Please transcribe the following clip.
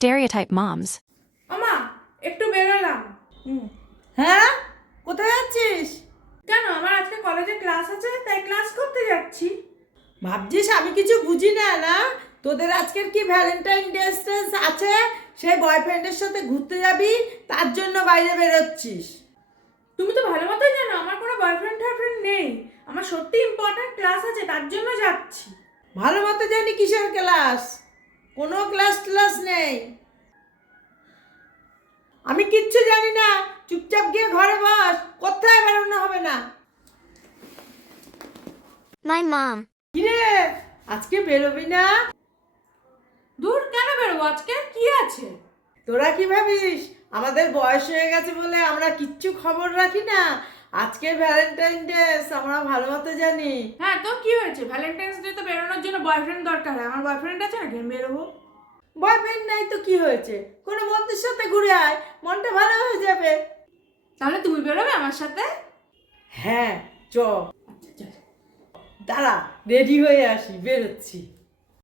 stereotype moms. আমা একটু বেরোলাম। হ্যাঁ, কোথায় যাচ্ছিস? কেন, আমার আজকে কলেজে ক্লাস আছে, তাই ক্লাস করতে যাচ্ছি। ভাবছিস আমি কিছু বুঝি না না? তোদের আজকের কি ভ্যালেন্টাইন ডে আছে, সেই বয়ফ্রেন্ডের সাথে ঘুরতে যাবি, তার জন্য বাইরে বেরোচ্ছিস? তুমি তো ভালো মতোই জানো আমার কোনো বয়ফ্রেন্ড টাইফ্রেন্ড নেই। আমার সত্যি ইম্পর্ট্যান্ট ক্লাস আছে, তার জন্য যাচ্ছি। ভালো মতো জানি কিসের ক্লাস, কোনো ক্লাস নেই। আমি কিচ্ছু জানি না, চুপচাপ গিয়ে ঘরে বস, কোথায় বেরোনো হবে না। My mom. কিরে, আজকে বেরোবি না? দূর, কেন বেরোবো আজকে, কি আছে? তোরা কি ভাবিস আমাদের বয়স হয়ে গেছে বলে আমরা কিচ্ছু খবর রাখি না? আজকে ভ্যালেন্টাইন ডে আমরা ভালো মতো জানি। হ্যাঁ তো কি হয়েছে, ভ্যালেন্টাইন্স ডে তো বেরোনোর জন্য বয়ফ্রেন্ড দরকার হয়। আমার বয়ফ্রেন্ড আছে নাকি, আমি বেরোবো? বয়ফ্রেন্ড নাই তো কি হয়েছে, কোনো বন্ধুর সাথে ঘুরে আয়, মনটা ভালো হয়ে যাবে। তাহলে তুমি বেরোবে আমার সাথে? হ্যাঁ চ, আচ্ছা চল। দাঁড়া রেডি হয়ে আসি, বেরোচ্ছি।